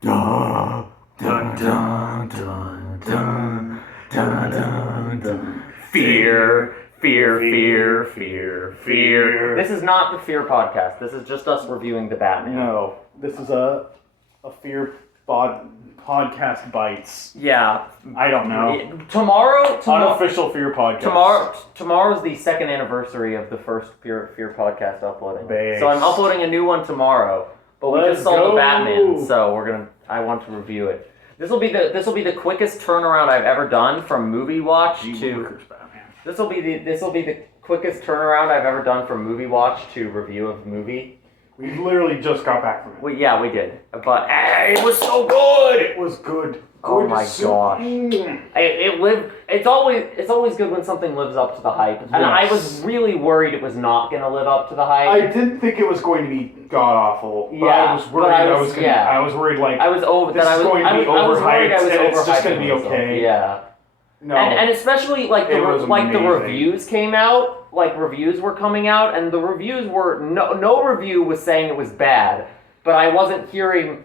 Dun, dun, dun, dun, dun, dun, dun, dun. Fear, fear, fear, fear, fear. This is not the Fear podcast. This is just us reviewing the Batman. No, this is a Fear podcast bites. Yeah. I don't know. Tomorrow, Unofficial Fear podcast. Tomorrow's the second anniversary of the first Fear podcast uploading. Base. So I'm uploading a new one tomorrow. But we just saw the Batman, so I want to review it. This will be the quickest turnaround I've ever done from movie watch to Batman. This will be the quickest turnaround I've ever done from movie watch to review of movie. We literally just got back from it. We did. But it was so good. It was good. Oh my gosh. It's always good when something lives up to the hype. And I was really worried it was not going to live up to the hype. I didn't think it was going to be god awful. But I was worried. I was worried like I was over this is going to be overhyped and it's just going to be okay. Yeah. No. And especially like the reviews came out, like reviews were coming out, and the reviews were no review was saying it was bad, but I wasn't hearing.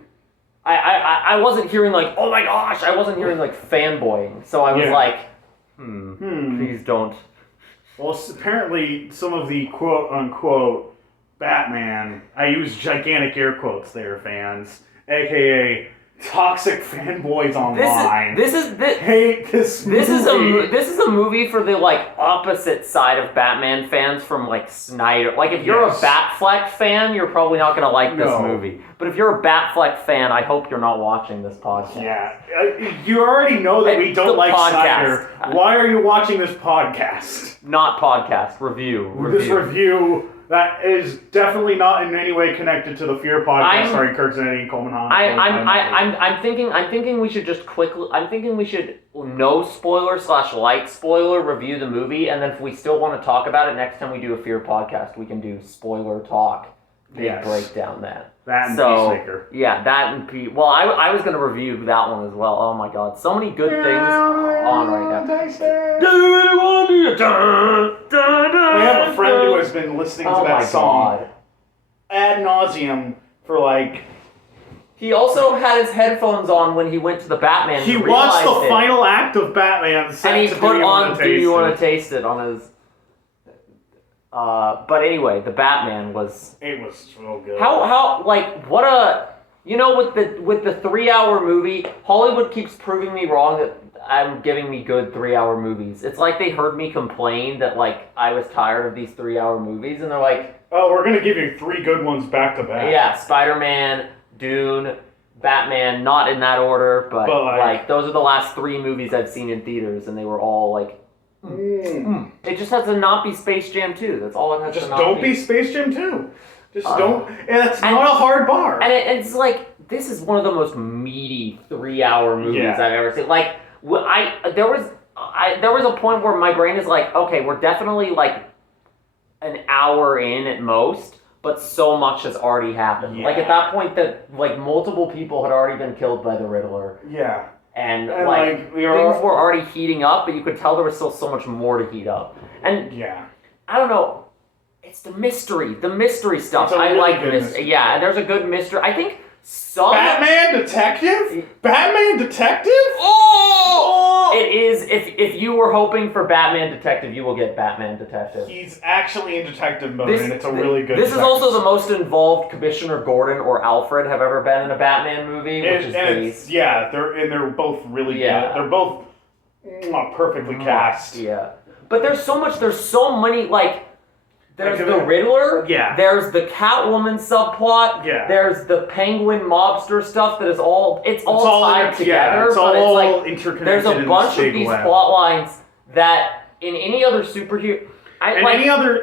I wasn't hearing like, oh my gosh, I wasn't hearing like fanboying. So I was like, please don't. Well, apparently some of the quote-unquote Batman, I use gigantic air quotes there, fans, aka toxic fanboys online. This is hate this movie. This is a movie for the like opposite side of Batman fans from like Snyder. Like if you're a Batfleck fan, you're probably not gonna like this movie. But if you're a Batfleck fan, I hope you're not watching this podcast. Yeah, you already know that we don't like Snyder. Why are you watching this podcast? Not podcast, review. This review. That is definitely not in any way connected to the Fear podcast starring Kirk and I and Coleman Hahn. I'm thinking we should just quickly. I'm thinking we should no spoiler / light spoiler review the movie, and then if we still want to talk about it next time we do a Fear podcast, we can do spoiler talk. Break down that. That and Peacemaker. Yeah, that and Well, I was going to review that one as well. Oh my god, so many good things on right now. We have a friend who has been listening to that song ad nauseum for like. He also had his headphones on when he went to the Batman. He watched the final act of Batman, and he put on "Do You Want to Taste It" on his. But anyway, the Batman was. It was so good. How like what a with the 3-hour movie, Hollywood keeps proving me wrong that I'm giving me good 3-hour movies. It's like they heard me complain that like I was tired of these 3-hour movies, and they're like, "Oh, we're gonna give you 3 good ones back to back." Yeah, Spider-Man, Dune, Batman, not in that order, but like those are the last 3 movies I've seen in theaters, and they were all like. It just has to not be Space Jam 2. That's all it has to not be. Just don't be Space Jam 2. Just don't. It's not a hard bar. And it's like, this is one of the most meaty 3-hour movies I've ever seen. Like, there was a point where my brain is like, okay, we're definitely like an hour in at most, but so much has already happened. Like at that point that like multiple people had already been killed by the Riddler. Yeah. And like things were already heating up, but you could tell there was still so much more to heat up. And I don't know, it's the mystery stuff. I like mystery. Yeah, and there's a good mystery. I think Batman Detective? Batman Detective? Oh! It is. If you were hoping for Batman Detective, you will get Batman Detective. He's actually in detective mode, and it's a really good. This is also the most involved Commissioner Gordon or Alfred have ever been in a Batman movie, which is base. They're both really good. They're both perfectly cast. Yeah, but there's so many like. There's the Riddler. Yeah. There's the Catwoman subplot. Yeah. There's the Penguin mobster stuff that is all tied together. Yeah, it's but all it's like interconnected. There's a bunch of these plot lines that in any other superhero. In any other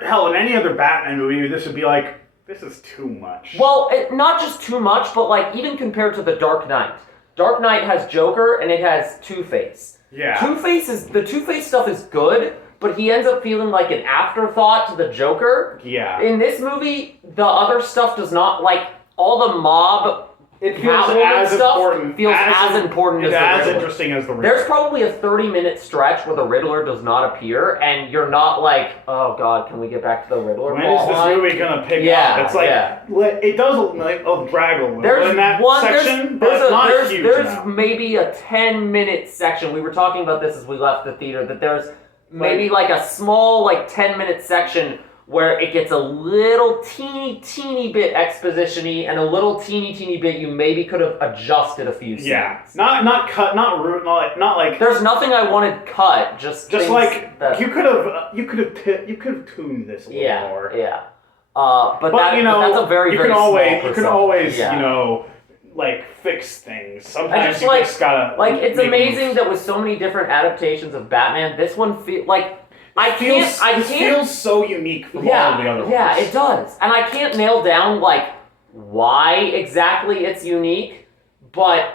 Batman movie, this would be like, this is too much. Well, not just too much, but like even compared to the Dark Knight. Dark Knight has Joker and it has Two-Face. Yeah. The Two-Face stuff is good. But he ends up feeling like an afterthought to the Joker. Yeah. In this movie, the other stuff does not, like, all the mob It feels Catwoman as stuff important. feels as important as the as Riddler. interesting as the Riddler. There's probably a 30-minute stretch where the Riddler does not appear, and you're not like, oh god, can we get back to the Riddler? When is this movie gonna pick up? It's like it does drag a little there's in that section, but not huge There's enough. maybe a 10-minute section. We were talking about this as we left the theater, that there's maybe like a small 10-minute section where it gets a little teeny bit exposition-y and a little teeny bit you maybe could have adjusted a few scenes. Yeah, not cut, not root, not like. There's nothing I wanted cut. Just like that, you could have tuned this a little more. Yeah. But that's a very you very can small always you can always yeah. fix things. Sometimes you just gotta it's amazing that with so many different adaptations of Batman, this one feels It feels so unique from all of the other ones. Yeah, it does. And I can't nail down, why exactly it's unique, but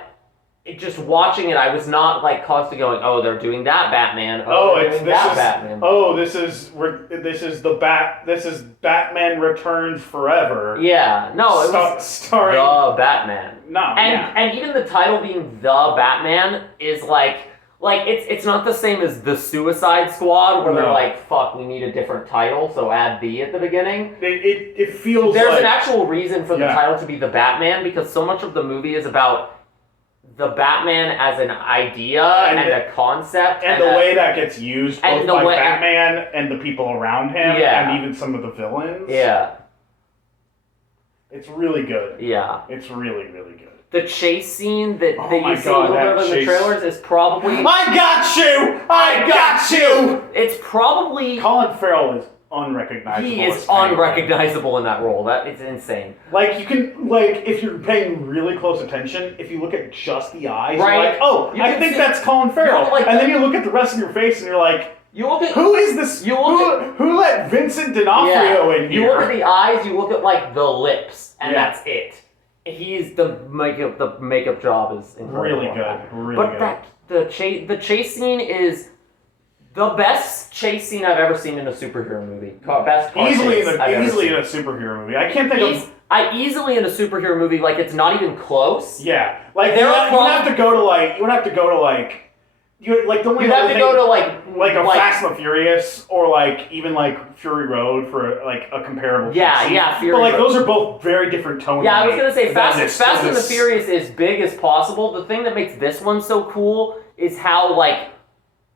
just watching it, I was not, constantly going, oh, they're doing that Batman. Batman. Oh, this is Batman Returns Forever. Yeah, no, it was starring the Batman. No, and even the title being the Batman is it's not the same as the Suicide Squad where they're like, fuck, we need a different title, so add the at the begining. It feels there's an actual reason for the title to be the Batman, because so much of the movie is about the Batman as an idea and a concept. And the way that gets used both by Batman and the people around him and even some of the villains. Yeah. It's really good. Yeah. It's really, really good. The chase scene that you see a little bit of in the trailers is probably... I got you! It's probably... Colin Farrell is unrecognizable. He is unrecognizable in that role. It's insane. You can, if you're paying really close attention, if you look at just the eyes, right. you're like, oh, I think that's Colin Farrell. And then you look at the rest of your face and you're like, who is this? Who let Vincent D'Onofrio in here? You look at the eyes, you look at, the lips, and that's it. He's the makeup job is incredible. Really good. But the chase scene is the best chase scene I've ever seen in a superhero movie. Best car easily chase in a superhero movie. I can't think of. Easily in a superhero movie, it's not even close. Yeah, you would have to go to Fast and the Furious or even Fury Road for a comparable. Yeah, Fury Road. But those are both very different tones. Yeah, I was gonna say Fast and the Furious is big as possible. The thing that makes this one so cool is how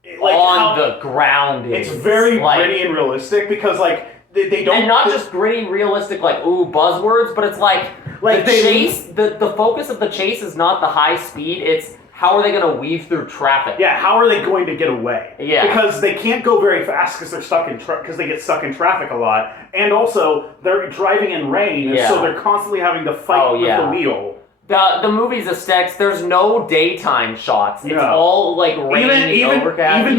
the ground is. It's very gritty and realistic because they don't, and not just gritty, realistic, buzzwords, but it's the chase. The focus of the chase is not the high speed. It's how are they going to weave through traffic? Yeah, how are they going to get away? Yeah, because they can't go very fast because they're stuck because they get stuck in traffic a lot, and also they're driving in rain, and so they're constantly having to fight with the wheel. The movie's aesthetics, there's no daytime shots. It's all rain, overcast.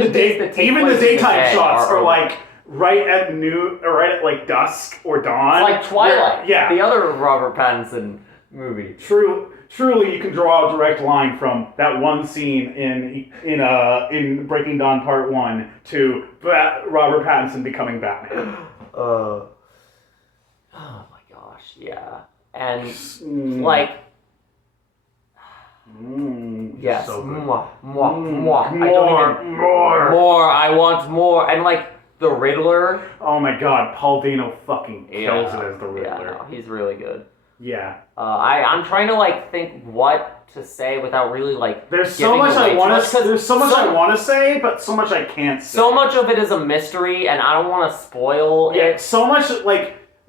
Even the daytime shots are right at noon or right at dusk or dawn. It's like Twilight. The other Robert Pattinson movie. Truly, you can draw a direct line from that one scene in Breaking Dawn Part 1 to Robert Pattinson becoming Batman. Oh my gosh, yeah. And yes, so more. I want more. And the Riddler. Oh my God, Paul Dano fucking kills it as the Riddler. Yeah, no, he's really good. Yeah. I'm trying to think what to say without really There's so much I want to. There's so much I want to say, but so much I can't say. So much of it is a mystery, and I don't want to spoil it. So much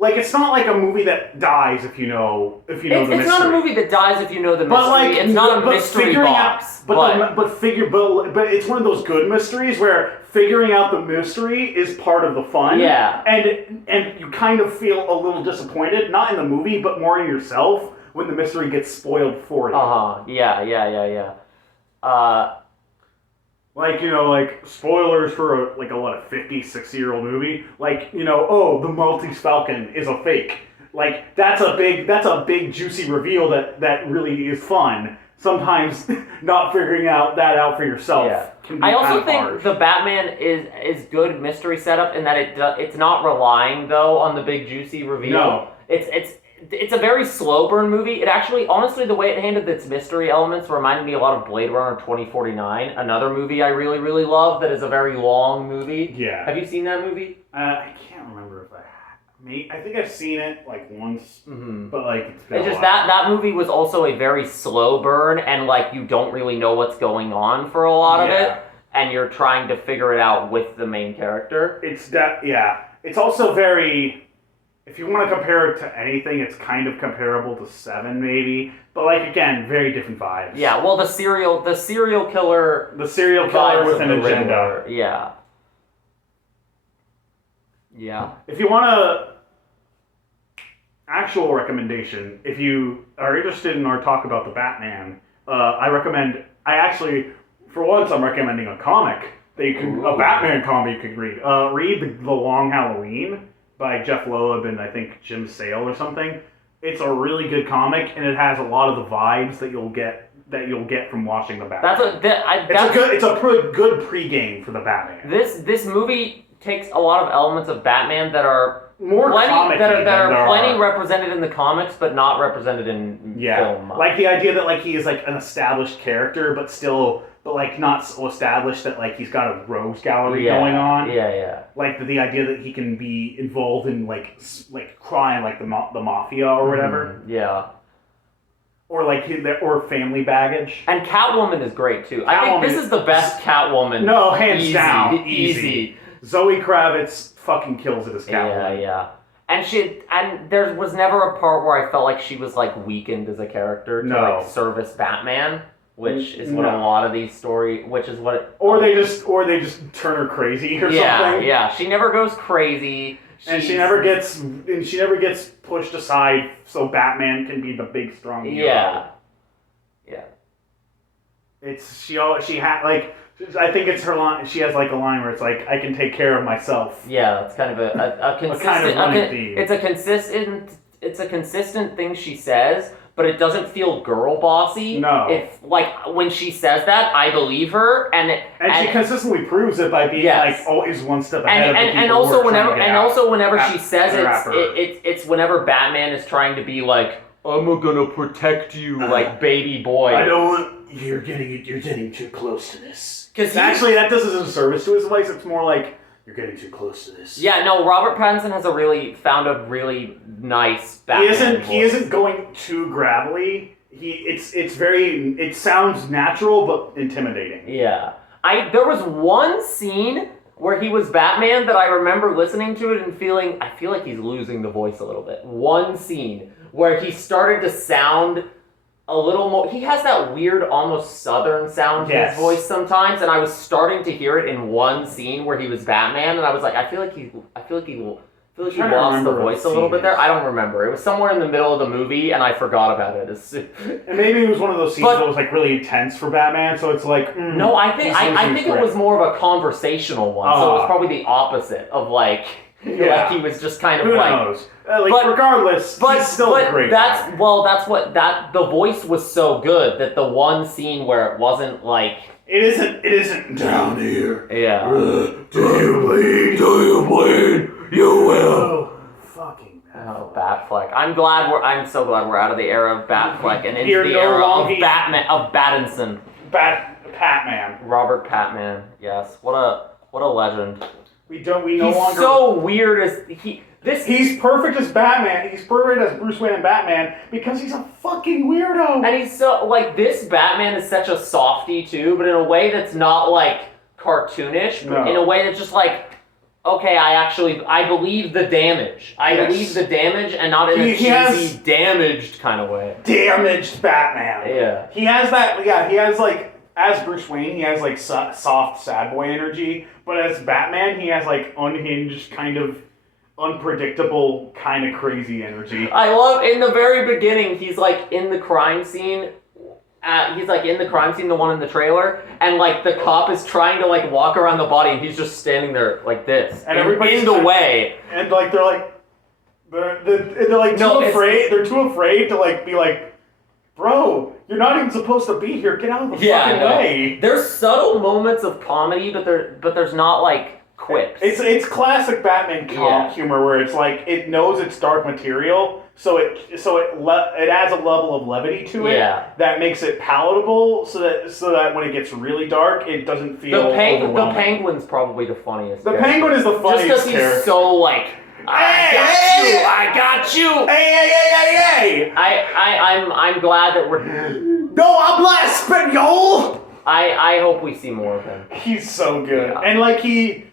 it's not like a movie that dies if you know the mystery. It's not a movie that dies if you know the mystery. It's not a mystery box. But it's one of those good mysteries where figuring out the mystery is part of the fun. Yeah. And you kind of feel a little disappointed, not in the movie, but more in yourself when the mystery gets spoiled for you. Yeah. Spoilers for a 50-60-year-old movie. The Maltese Falcon is a fake. That's a big juicy reveal that really is fun. Sometimes not figuring that out for yourself can be I also kind of think harsh. the Batman is good mystery setup in that it's not relying though on the big juicy reveal. No. It's it's a very slow burn movie. It actually, honestly, the way it handled its mystery elements reminded me a lot of Blade Runner 2049, another movie I really, really love that is a very long movie. Yeah. Have you seen that movie? I can't remember if I think I've seen it like once, but like it's been it's just that movie was also a very slow burn, and like you don't really know what's going on for a lot of it, and you're trying to figure it out with the main character. It's also very. If you want to compare it to anything, it's kind of comparable to Seven, maybe, but like again, very different vibes. Yeah, well, the serial killer with an agenda. Yeah. Yeah. If you want a actual recommendation, if you are interested in our talk about the Batman, for once, I'm recommending a comic that a Batman comic you could read. Read The Long Halloween by Jeff Loeb and I think Jim Sale or something. It's a really good comic, and it has a lot of the vibes that you'll get from watching the Batman. It's a pretty good pregame for the Batman. This movie takes a lot of elements of Batman that are plenty represented in the comics, but not represented in film. Like the idea that like he is like an established character, but like not so established that like he's got a rogues gallery going on. Yeah. Like the idea that he can be involved in like crime, like the mafia or whatever. Yeah. Or family baggage. And Catwoman is great too. I think this is the best Catwoman. No, hands down, easy. Zoe Kravitz fucking kills it as Catwoman. Yeah. And there was never a part where I felt like she was like weakened as a character to like service Batman, which is what a lot of these or they just turn her crazy or something. Yeah. She never goes crazy. She never gets pushed aside so Batman can be the big strong hero. Yeah. I think it's her line. She has like a line where it's like, "I can take care of myself." Yeah, that's kind of a consistent. theme. It's a consistent thing she says, but it doesn't feel girl bossy. No. If like when she says that, I believe her, and she consistently proves it by being like always one step ahead of the people and also whenever she says it's whenever Batman is trying to be like, I'm gonna protect you, like baby boy. I don't. You're getting too close to this. Because actually, that doesn't service to his voice. It's more like you're getting too close to this. Yeah, no. Robert Pattinson has found a really nice Batman voice. He isn't going too gravelly. It sounds natural but intimidating. Yeah. There was one scene where he was Batman that I remember listening to it and feeling, I feel like he's losing the voice a little bit. One scene where he started to sound a little more. He has that weird, almost southern sound to his voice sometimes, and I was starting to hear it in one scene where he was Batman, and I was like, I feel like he lost the voice a little bit there. I don't remember. It was somewhere in the middle of the movie, and I forgot about it. And maybe it was one of those scenes that was like really intense for Batman, so it's like no, I think it was more of a conversational one, so it was probably the opposite of like. Like he was just kind of Who knows? Regardless, he's still a great guy. The voice was so good that the one scene where it wasn't like it isn't down here. Yeah. Do you bleed? You will. Fucking Batfleck. I'm so glad we're out of the era of Batfleck and into the era of Batman of Pattinson. Patman. Robert Patman. Yes. What a legend. He's so weird as he's perfect as Batman. He's perfect as Bruce Wayne and Batman because he's a fucking weirdo. And he's so like this Batman is such a softie too, but in a way that's not like cartoonish, but in a way that's just like, okay, I believe the damage. Believe the damage and not in a cheesy damaged kind of way. Damaged Batman. Yeah. He has that. Yeah. He has like. As Bruce Wayne, he has like soft sad boy energy, but as Batman, he has like unhinged, kind of unpredictable, kind of crazy energy. I love in the very beginning, he's like in the crime scene. The one in the trailer, and like the cop is trying to like walk around the body, and he's just standing there like this, and everybody's in the way. And like they're too afraid to like be like. Bro, you're not even supposed to be here. Get out of the fucking way. There's subtle moments of comedy, but there's not like quips. It's classic Batman humor where it's like it knows it's dark material, so it adds a level of levity to it that makes it palatable, so that when it gets really dark, it doesn't feel overwhelming. The penguin's probably the funniest. The penguin is the funniest. Just because he's so like, I got you. Hey! I'm glad that we're. No habla español. I hope we see more of him. He's so good, and like he.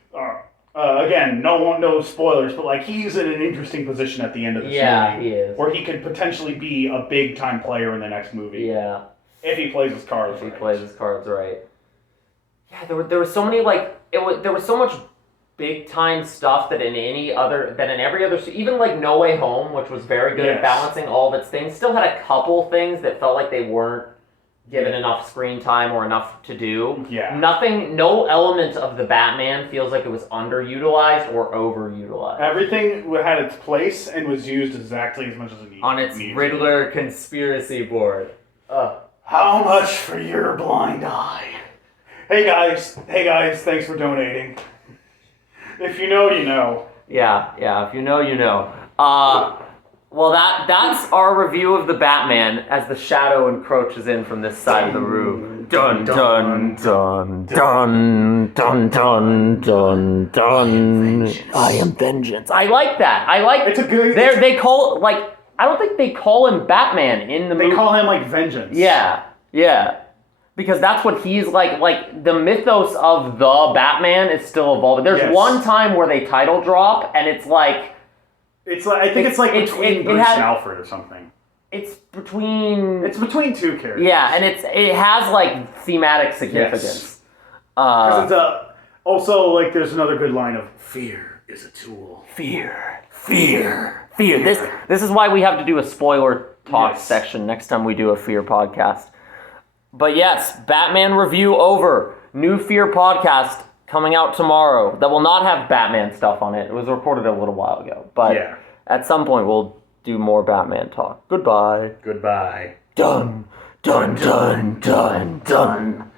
Again, no spoilers, but like he's in an interesting position at the end of this movie. Yeah, he is. Where he could potentially be a big time player in the next movie. Yeah. If he plays his cards right. If he plays his cards right. Yeah, there were so many there was so much big time stuff that in every other, even like No Way Home, which was very good at balancing all of its things, still had a couple things that felt like they weren't given enough screen time or enough to do. Yeah. No element of the Batman feels like it was underutilized or overutilized. Everything had its place and was used exactly as much as it needed. On its Riddler conspiracy board. How much for your blind eye? Hey guys, thanks for donating. If you know, you know. Yeah, if you know, you know. Well, that's our review of the Batman as the shadow encroaches in from this side of the room. Dun dun dun dun dun dun dun dun. I am vengeance. I like that. It's a good. They call I don't think they call him Batman in the movie. They call him like Vengeance. Yeah. Because that's what he's like. Like the mythos of the Batman is still evolving. There's one time where they title drop, and it's like. It's like I think it's between Bruce and Alfred or something. It's between two characters. Yeah, and it has like thematic significance. Because it's also like there's another good line of fear is a tool. Fear. This is why we have to do a spoiler talk section next time we do a Fear podcast. But yes, Batman review over. New Fear podcast coming out tomorrow that will not have Batman stuff on it. It was recorded a little while ago. But at some point we'll do more Batman talk. Goodbye. Goodbye. Dun, dun, dun, dun, dun.